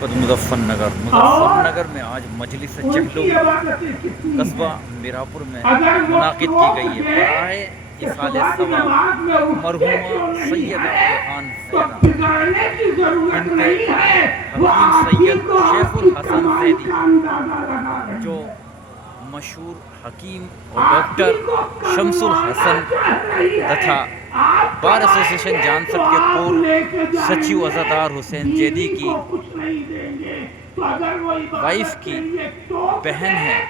مظفر نگر میں آج مجلس چہلم قصبہ میراپور میں منعقد کی گئی ہے برائے ایصال ثواب مرحومہ سیدہ ریحان زیرا بنت حکیم سید شیخ الحسن زیدی جو مشہور حکیم اور ڈاکٹر شمس الحسن تتھا بار ایسوسیشن جانسٹ کے پورو سچیو عزادار حسین زیدی کی وائف کی بہن ہے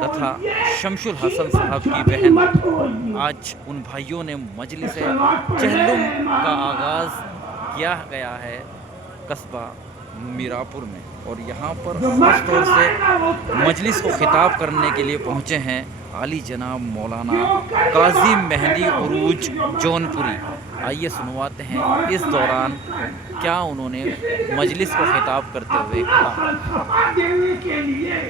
تتھا شمس الحسن صاحب کی بہن. آج ان بھائیوں نے مجلس چہلم کا آغاز کیا گیا ہے قصبہ میراپور میں، اور یہاں پر خاص طور سے مجلس کو خطاب کرنے کے لیے پہنچے ہیں عالی جناب مولانا قاضی مہدی عروج جونپوری. آئیے سنواتے ہیں اس دوران کیا انہوں نے مجلس کو خطاب کرتے ہوئے کہا. دینے کے لیے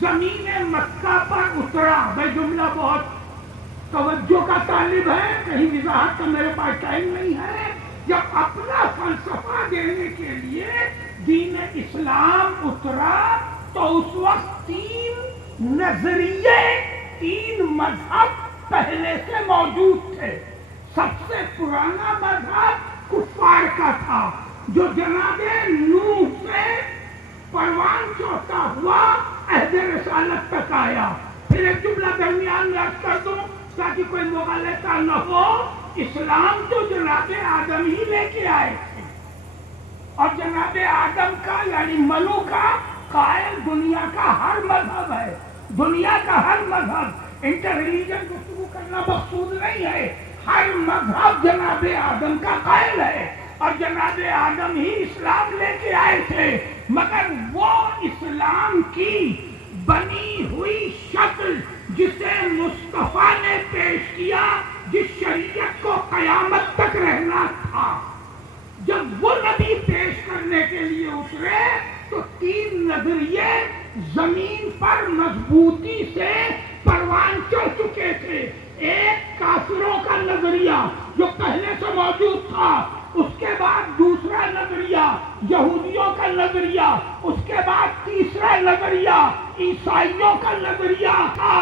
زمین مکہ پر اترا. بھائی جملہ بہت توجہ کا طالب ہے، کہیں وضاحت کا میرے پاس ٹائم نہیں ہے. جب اپنا فلسفہ دینے کے لیے دین اسلام اترا تو اس وقت تین نظریے، تین مذہب پہلے سے موجود تھے. سب سے پرانا مذہب کفار کا تھا جو جناب نوح سے پروان چڑھتا ہوا عہد رسالت تک آیا. پھر ایک جملہ درمیان میں عرض کر دوں تاکہ کوئی مغالطہ نہ ہو. اسلام تو جناب آدم ہی لے کے آئے تھے، اور جناب آدم کا یعنی منو کا قائل دنیا کا ہر مذہب ہے. دنیا کا ہر مذہب، انٹر ریلیجن گفتگو کرنا مقصود نہیں ہے، ہر مذہب جناب آدم کا قائل ہے، اور جناب آدم ہی اسلام لے کے آئے تھے. مگر وہ اسلام کی بنی ہوئی شکل جسے مصطفیٰ نے پیش کیا، جس شریعت کو قیامت تک رہنا تھا، جب وہ نبی پیش کرنے کے لیے اترے تو تین نظریے زمین پر مضبوطی سے پروان چڑھ چکے تھے. ایک کافروں کا نظریہ جو پہلے سے موجود تھا، اس کے بعد دوسرا نظریہ یہودیوں کا نظریہ، اس کے بعد تیسرا نظریہ عیسائیوں کا نظریہ تھا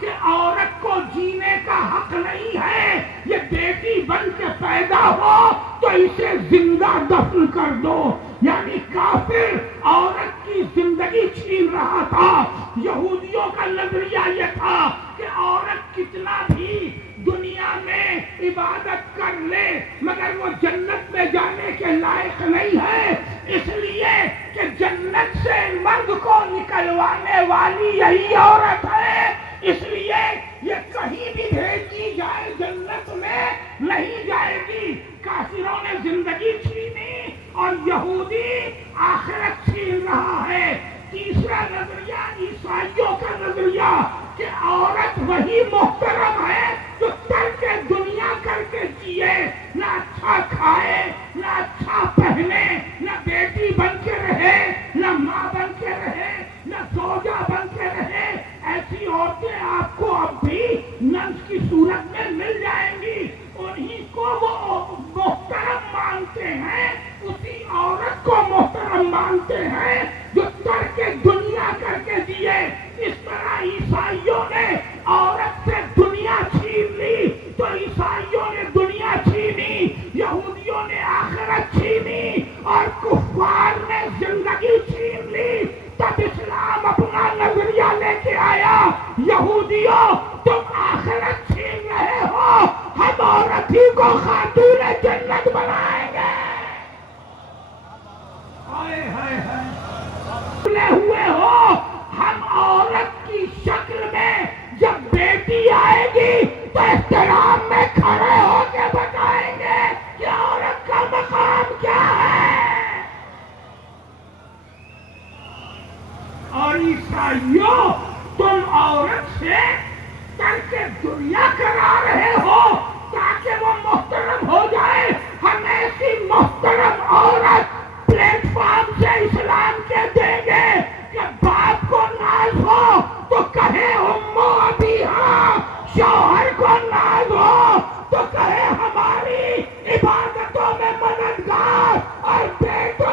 کہ عورت کو جینے کا حق نہیں ہے، یہ بیٹی بن کے پیدا ہو تو اسے زندہ دفن کر دو. یعنی کافر عورت کی زندگی چھین رہا تھا. یہودیوں کا نظریہ یہ تھا کہ عورت کتنا بھی دنیا میں عبادت کر لے مگر وہ جنت میں جانے کے لائق نہیں ہے، اس لیے کہ جنت سے مرد کو نکلوانے والی یہی عورت ہے. اس لیے یہ کہیں بھی بھیج دی جائے جنت میں نہیں جائے گی. کافروں نے زندگی چھینی اور یہودی آخرت چھین رہا ہے. تیسرا نظریہ عیسائیوں کا نظریہ کہ عورت وہی محترم ہے جو ترک دنیا کر کے جیے، نہ اچھا کھائے، نہ اچھا پہنے، نہ بیٹی بن کے رہے، نہ ماں بن کے رہے، نہ زوجہ بن کے رہے. ایسی عورتیں آپ کو اب بھی ننس کی صورت میں مل جائیں گی. انہی کو وہ محترم مانتے ہیں، اسی عورت کو محترم مانتے ہیں جو ترک دنیا کر کے دیے. اس طرح عیسائیوں نے عورت سے دنیا چھین لی تو عیسائیوں نے دنیا چھینی، یہودیوں نے آخرت چھینی، اور کفار نے زندگی چھین لی. تب اسلام اپنا نظریہ لے کے آیا، یہودیوں تم آخرت چھین رہے ہو، ہم عورت ہی کو خاتون جنت بنائیں گے. ہوئے ہو ہم عورت کی شکل میں جب بیٹی آئے گی تو احترام میں کھڑے ہو کے بتائیں گے کہ عورت کا مقام کیا ہے. اور عیسائیوں تم عورت سے ترک دنیا کرا رہے ہو تاکہ وہ محترم ہو جائے. ہم ایسی محترم عورت پلیٹ فارم سے اسلام کے دیں گے کہ باپ کو ناز ہو تو کہے امو ابھی، ہاں شوہر کو ناز ہو تو کہے ہماری عبادتوں میں مددگار، اور بیٹوں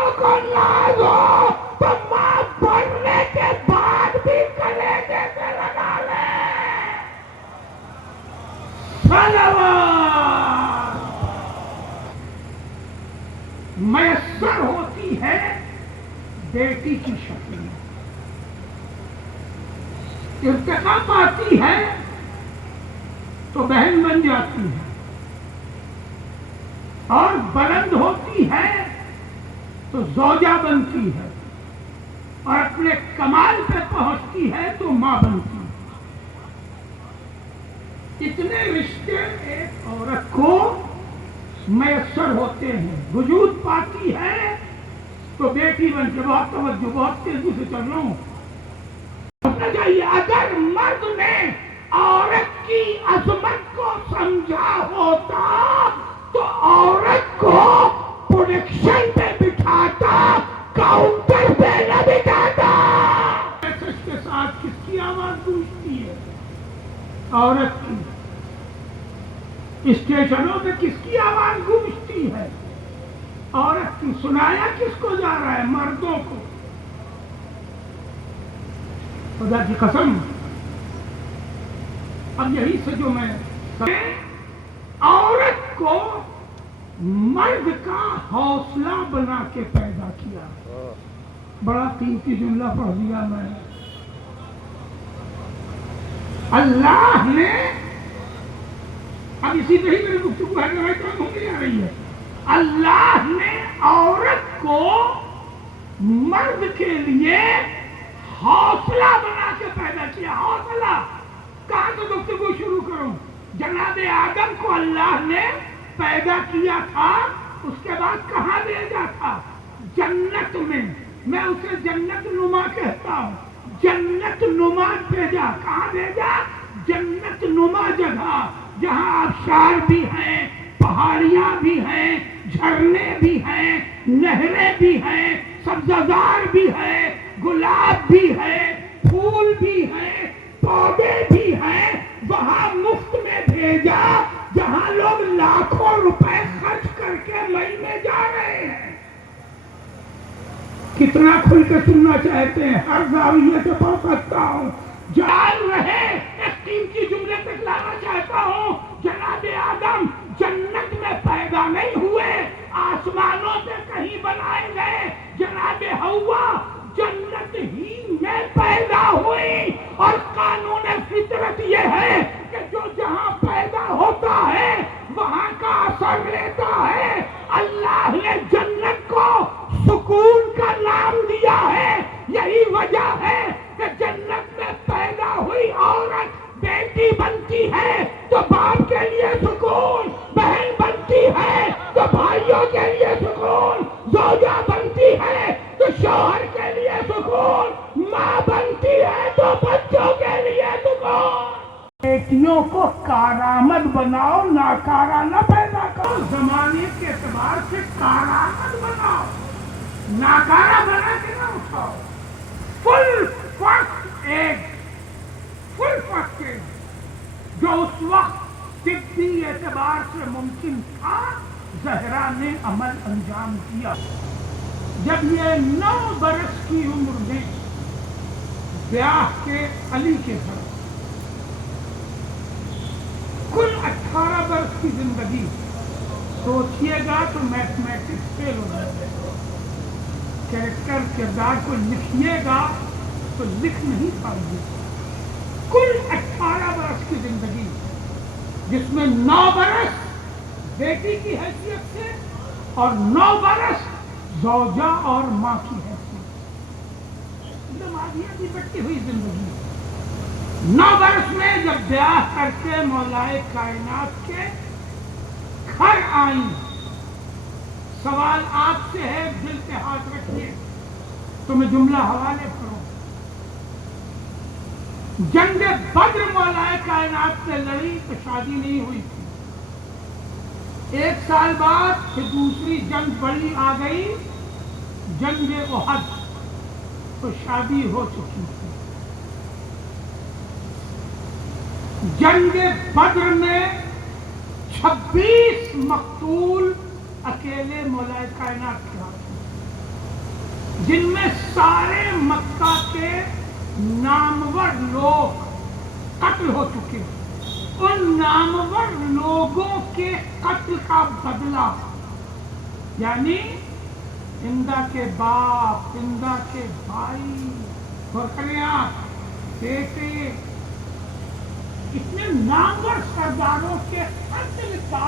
میسر ہوتی ہے بیٹی کی شکل میں، ارتقا پاتی ہے تو بہن بن جاتی ہے، اور بلند ہوتی ہے تو زوجہ بنتی ہے، اور اپنے کمال پہ پہنچتی ہے تو ماں بنتی ہے۔ اتنے رشتے ایک عورت کو میسر ہوتے ہیں، وجود پاتی ہے تو بیٹی بن کے، بہت توجہ، بہت تیزی سے چل رہا ہوں، سمجھنا چاہیے۔ اگر مرد نے عورت کی عظمت کو سمجھا ہوتا تو عورت کو پروڈکشن پہ بٹھاتا، کاؤنٹر پہ نہ بٹھاتا۔ میسج کے ساتھ کس کی آواز گونجتی ہے؟ عورت کی۔ اسٹیشنوں پہ کس کی آواز گونجتی ہے؟ عورت کی۔ سنایا کس کو جا رہا ہے؟ مردوں کو۔ خدا کی قسم، اب یہی سے جو میں عورت کو مرد کا حوصلہ بنا کے پیدا کیا۔ بڑا قیمتی جملہ پڑھ دیا میں۔ اللہ نے، اب اسی پہ ہی میری گفتگو ہے، نہیں آ رہی ہے۔ اللہ نے عورت کو مرد کے لیے حوصلہ بنا کے پیدا کیا۔ حوصلہ کہاں سے گفتگو شروع کروں؟ جناب آدم کو اللہ نے پیدا کیا تھا، اس کے بعد کہاں بھیجا تھا؟ جنت میں۔ میں اسے جنت نما کہتا ہوں۔ جنت نما بھیجا۔ کہاں بھیجا؟ جنت نما جگہ، جہاں آبشار بھی ہیں، پہاڑیاں بھی ہیں، جھرنے بھی ہیں، نہریں بھی ہیں، سبززار بھی ہے، گلاب بھی ہے، پھول بھی ہیں، پودے بھی ہیں۔ وہاں مفت میں بھیجا جہاں لوگ لاکھوں روپے خرچ کر کے مئی میں جا رہے ہیں۔ کتنا کھل کے سننا چاہتے ہیں؟ ہر زاویے سے پڑھ سکتا ہوں۔ جان رہے، ایک قیمتی جملے تک لانا چاہتا ہوں۔ جناب آدم جنت میں پیدا نہیں ہوئے، آسمانوں پہ کہیں بنائے گئے۔ جناب حوا جنت ہی میں پیدا ہوئی، اور قانون فطرت یہ ہے کہ جو جہاں پیدا ہوتا ہے وہاں کا اثر لیتا ہے۔ اللہ نے جنت کو سکون کا نام دیا ہے۔ یہی وجہ ہے کہ جنت میں پیدا ہوئی عورت بیٹی بنتی ہے تو باپ کے لیے سکون، بہن بنتی ہے تو بھائیوں کے لیے سکون، زوجہ بنتی ہے تو شوہر کے لیے سکون، ماں بنتی ہے تو بچوں کے لیے سکون۔ بیٹیوں کو کارآمد بناؤ، ناکارہ نہ پیدا کرو۔ زمانے کے اعتبار سے کارآمد بناؤ، ناکارہ بنا کے نہ اٹھاؤ۔ فل فرسٹ ایڈ، فل فرسٹ ایڈ جو اس وقت طبی اعتبار سے ممکن تھا، زہرا نے عمل انجام دیا۔ جب یہ 9 برس کی عمر میں بیاہ کے علی کے گھر، کل 18 برس کی زندگی، سوچئے گا تو میتھمیٹکس فیل ہو جائے گا۔ کریکٹر کردار کو لکھیے گا تو لکھ نہیں پائیں گے۔ کل 18 برس کی زندگی، جس میں 9 برس بیٹی کی حیثیت سے اور 9 برس زوجہ اور ماں کی حیثیت سے، دماغیہ کی بٹی ہوئی زندگی۔ 9 برس میں جب بیاہ کر کے مولائے کائنات کے گھر آئیں، سوال آپ سے ہے، دل پہ ہاتھ رکھیے تو میں جملہ حوالے کروں۔ جنگ بدر مولائے کائنات سے لڑی تو شادی نہیں ہوئی تھی۔ 1 سال بعد پھر دوسری جنگ بڑی آ گئی، جنگ احد، تو شادی ہو چکی تھی۔ جنگ بدر میں 26 مقتول اکیلے مولائے کائنات کے ہاتھ، جن میں سارے مکہ کے نامور لوگ قتل ہو چکے۔ ان نامور لوگوں کے قتل کا بدلہ، یعنی हिंदा के बाप, हिंदा के भाई, खोखलियां, बेटे, इतने नामवर सरदारों के अंत का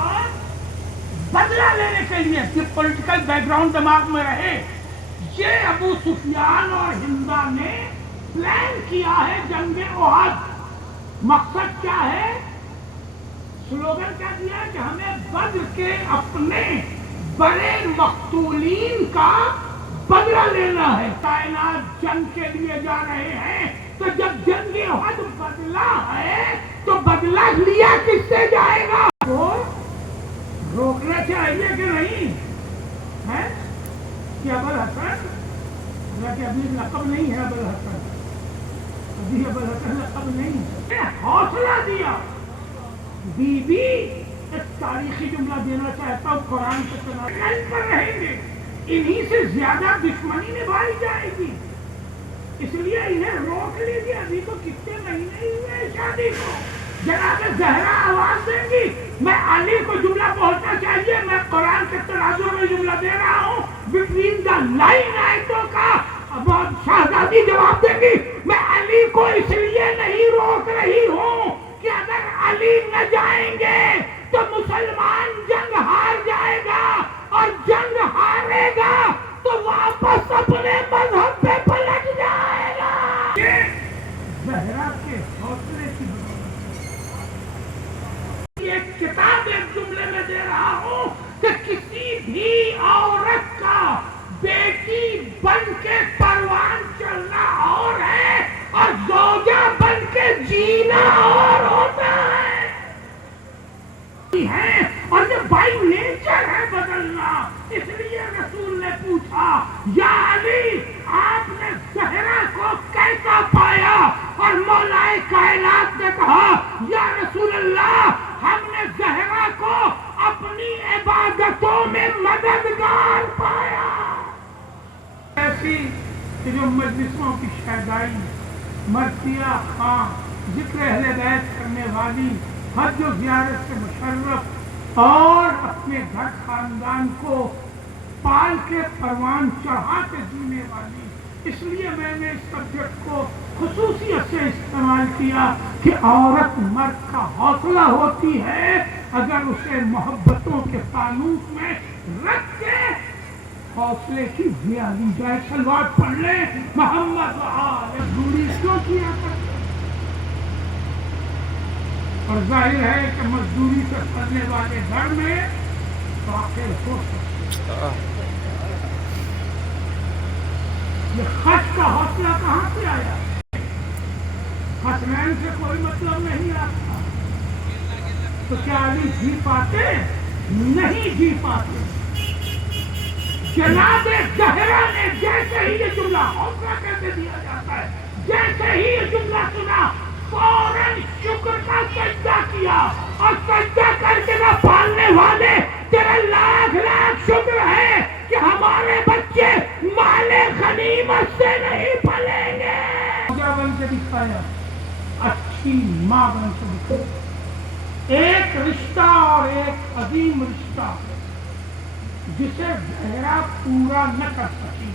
बदला लेने के लिए, कि पॉलिटिकल बैकग्राउंड दिमाग में रहे, ये अबू सुफियान और हिंदा ने प्लान किया है जंगे ओहद। मकसद क्या है? स्लोगन क्या दिया कि हमें बद्र के अपने बड़े मकतूलीन का बदला लेना है। कायनात जंग के लिए जा रहे हैं, तो जब जंगे ओहद बदला है तो बदला लिया किससे जाएगा? तो रोकना चाहिए कि नहीं है? कि अबुल हसन, हालांकि अभी लक़ब नहीं है अबुल हसन, अभी अबुल हसन लक़ब नहीं है, हौसला दिया। बीबी एक तारीखी जुमला देना चाहता हूँ, कुरान के तनाज़ुल पर रहेंगे, इन्हीं से ज्यादा दुश्मनी निभाई जाएगी, इसलिए इन्हें रोक लीजिए। अभी तो कितने महीने ही हुए शादी को, जनाब ज़हरा आवाज देंगी, मैं अली को जुमला पहुंचना चाहिए, मैं कुरान के तनाज़ुल में जुमला दे रहा हूँ, बिटवीन द लाइन आयतों का। अब शहजादी जवाब देंगी, मैं अली को इसलिए नहीं रोक रही हूँ कि अगर अली न जाएंगे तो मुसलमान जंग हार जाएगा, और जंग हारेगा तो वापस अपने मजहब पे पलट जाएगा। ये ज़हरा के हौसले की एक किताब एक जुमले में दे रहा हूँ कि किसी भी औरत का बेटी बन के परवान चलना और है, और ज़ौजा बन के जीना और होता है, और ये बाई नेचर है बदलना। इसलिए रसूल ने पूछा, या अली आपने ज़हरा को कैसा पाया? और मौलाए कायनात ने कहा, या रसूल अल्लाह हमने ज़हरा को अपनी इबादतों में मददगार पाया। ऐसी जो मजलिसों की शहदाई, मर्सिया खां, जिक्र अहले बैत करने वाली, हज व ज़ियारत से मुशर्रफ, और अपने घर खानदान को पाल के परवान चढ़ा के जीने वाली। इसलिए मैंने इस सब्जेक्ट को खुसूसियत से इस्तेमाल किया कि औरत मर्द का हौसला होती है अगर उसे मोहब्बतों के कानून में रख के हौसले की जिया दी जाए। सलवात पढ़ ले, मोहम्मद दूरी क्यों किया करते? और जाहिर है कि मजदूरी से करने वाले घर में वाक़ई हो सकते। ये खर्च का हौसला कहाँ से आया? हसनैन से कोई मतलब नहीं आता, तो क्या अली जी पाते? नहीं जी पाते। जनाब ज़हरा ने जैसे ही ये जुमला, हौसला कैसे दिया जाता है, जैसे ही ये जुमला सुना फौरन शुक्र का सजदा किया, और सजदा करके ना पालने वाले तेरा लाख लाख शुक्र है कि हमारे बच्चे माले गनीमत से नहीं पलेंगे। क्या बन के दिखाया? अच्छी माँ बन के दिखाया। एक रिश्ता और एक अजीम रिश्ता जिसे ज़हरा पूरा न कर सकी।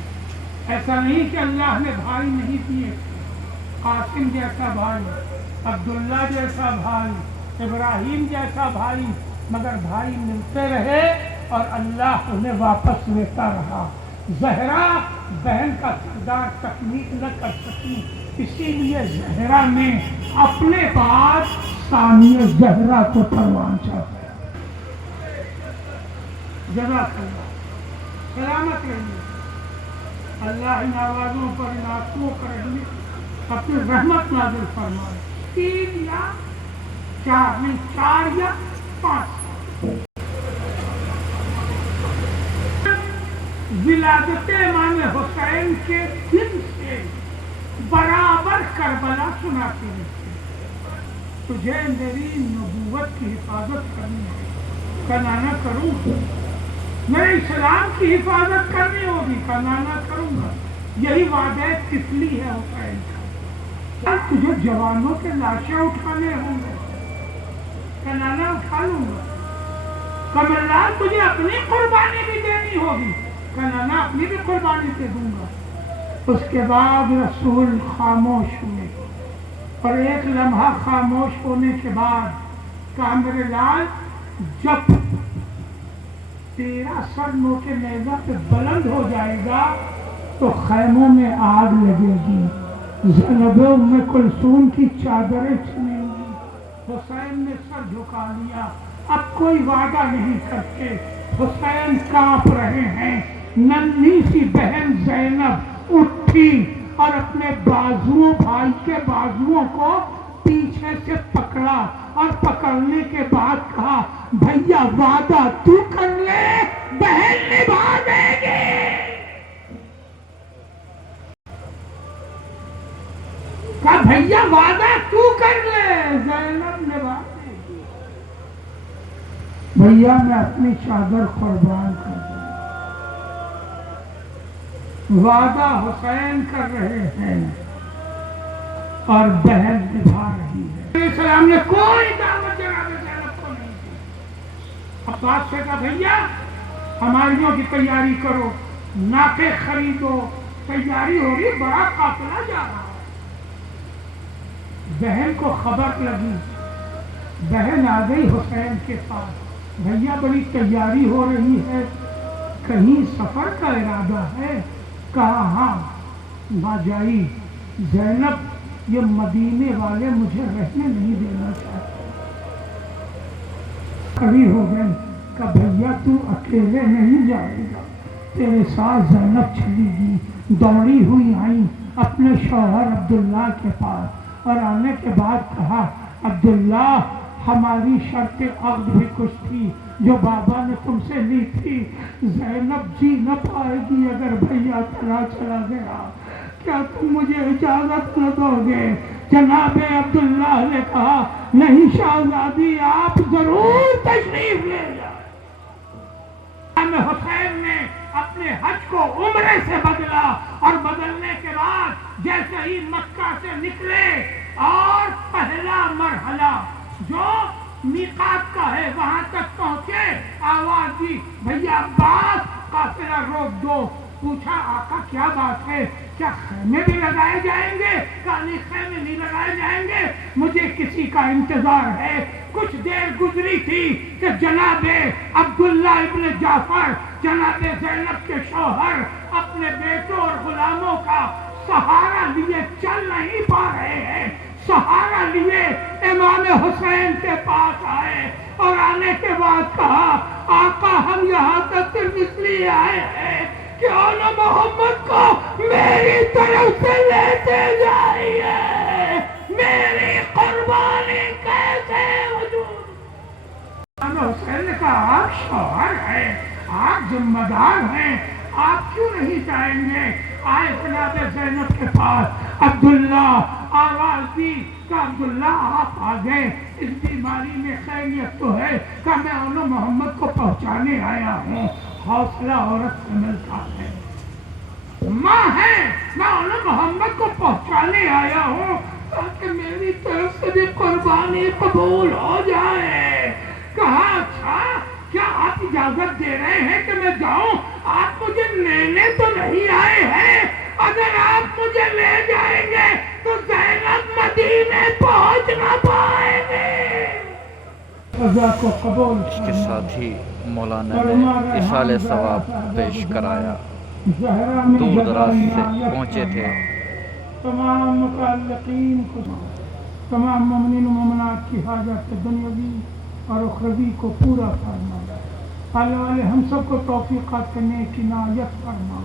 ऐसा नहीं कि अल्लाह ने भाई नहीं दिए, कासिम जैसा भाई, अब्दुल्ला जैसा भाई, इब्राहिम जैसा भाई, मगर भाई मिलते रहे और अल्लाह उन्हें वापस लेता रहा। ज़हरा बहन का किरदार तकमील न कर सकी, इसीलिए ज़हरा ने अपने बाद सानिया ज़हरा को परवान चढ़ाया। जज़ाकल्लाह, सलामत रहिए। अल्लाह इन आवाज़ों पर, इन आंसुओं पर अपनी रहमत नाज़िल फरमाए। 3 या 4 नहीं, 4 या 5 विलादत इमाम हुसैन के दिन से बराबर करबला सुनाती रहती, तुझे मेरी नबूवत की हिफाजत करनी है, कनाना करूँगा। मेरे इस्लाम की हिफाजत करनी होगी, कनाना करूँगा। यही वादे तिफली है हुसैन का। तुझे जवानों के लाशें उठाने होंगे, कनाना उठा लूंगा। कमरलाल तुझे अपनी कुर्बानी भी देनी होगी, कहना अपनी भी कुर्बानी दे दूंगा। उसके बाद रसूल खामोश हुए और एक लम्हा खामोश होने के बाद कहा, मेरे लाल, जब तेरा सर नोके नेज़ा पे बुलंद हो जाएगा तो खैमों में आग लगेगी, ज़ैनब उम्मे कुलसूम की चादरें छिनेंगी। हुसैन ने सर झुका लिया। अब कोई वादा नहीं करते। हुसैन कांप रहे हैं। नन्ही सी बहन ज़ैनब उठी और अपने बाजुओं, भाई के बाजुओं को पीछे से पकड़ा और पकड़ने के बाद कहा, भैया वादा तू कर ले, बहन निभा देगी। कहा, भैया वादा तू कर ले, ज़ैनब निभा देगी। भैया मैं अपनी चादर कुर्बान कर दूंगा। वादा हुसैन कर रहे हैं और बहन निभा रही है। सलाम ने कोई दावत जनाब ज़ैनब को नहीं दी। अब्बास से कहा, भैया हमारियों की तैयारी करो, नाके खरीदो, तैयारी हो रही, बड़ा काफिला जा रहा है। बहन को खबर लगी, बहन आ गई हुसैन के पास। भैया बड़ी तैयारी हो रही है, कहीं सफर का इरादा है? कहा, हाँ बाजाई, ज़ैनब ये मदीने वाले मुझे रहने नहीं देना चाहते। खड़ी हो गई। कहा, भैया तू अकेले नहीं जाएगा, तेरे साथ ज़ैनब चलेगी। दौड़ी हुई आई अपने शौहर अब्दुल्ला के पास और आने के बाद कहा, अब्दुल्ला हमारी शर्त अक़्द भी कुछ थी जो बाबा ने तुमसे ली थी। ज़ैनब जी न पाएगी अगर भैया चला गया, क्या तुम मुझे इजाजत न दोगे? जनाब अब्दुल्ला ने कहा, नहीं शहजादी, आप जरूर तशरीफ ले जाओ। हुसैन ने अपने हज को उम्रे से बदला और बदलने के बाद जैसे ही मक्का से निकले और पहला मरहला जो मीकात का है वहां तक पहुंचे, आवाज दी, भैया अब्बास काफिला रोक दो। पूछा, आका क्या बात है, क्या खैमे भी लगाए जाएंगे? कहा, नहीं खैमे नहीं लगाए जाएंगे, मुझे किसी का इंतजार है। कुछ देर गुजरी थी कि जनाबे अब्दुल्ला इब्न जाफर, जनाबे ज़ैनब के शौहर, अपने बेटों और गुलामों का सहारा लिए चल नहीं पा रहे हैं। सहारा लिए इमाम हुसैन के पास आए और आने के बाद कहा, आका हम यहाँ तक सिर्फ इसलिए आए हैं कि औला मोहम्मद को मेरी तरफ से लेते जाइए, मेरी कुर्बानी कैसे वजूद। हुसैन ने कहा, आप शौहर हैं, आप जिम्मेदार हैं, आप क्यों नहीं जाएंगे? आए जनाब ज़ैनब के पास। अब्दुल्ला आवाज दी कि अब्दुल्ला आप आ गए, इस बीमारी में खैरियत तो है? कि मैं औला मोहम्मद को पहुंचाने आया हूँ। हौसला औरत से मिलता है। माँ है, मैं औला मोहम्मद को पहुंचाने आया हूँ ताकि मेरी तरफ से भी कुर्बानी कबूल हो जाए। कहा, अच्छा क्या आप इजाजत दे रहे हैं कि मैं जाऊं? आप मुझे लेने तो नहीं आए हैं। अगर आप मुझे ले जाएंगे तो ज़ैनब मदीने पहुंच ना पाएंगे। इसके साथ ही मौलाना ने इशाले सवाब पेश कराया। दूर दराज से पहुंचे थे। तमाम मुतल्लिकीन को, तमाम मोमिनीन मोमिनात की हाजत दुनियावी और उखरवी को पूरा फरमा। अल्लाह वाले हम सबको तौफीक़ात करने की नायत फरमा।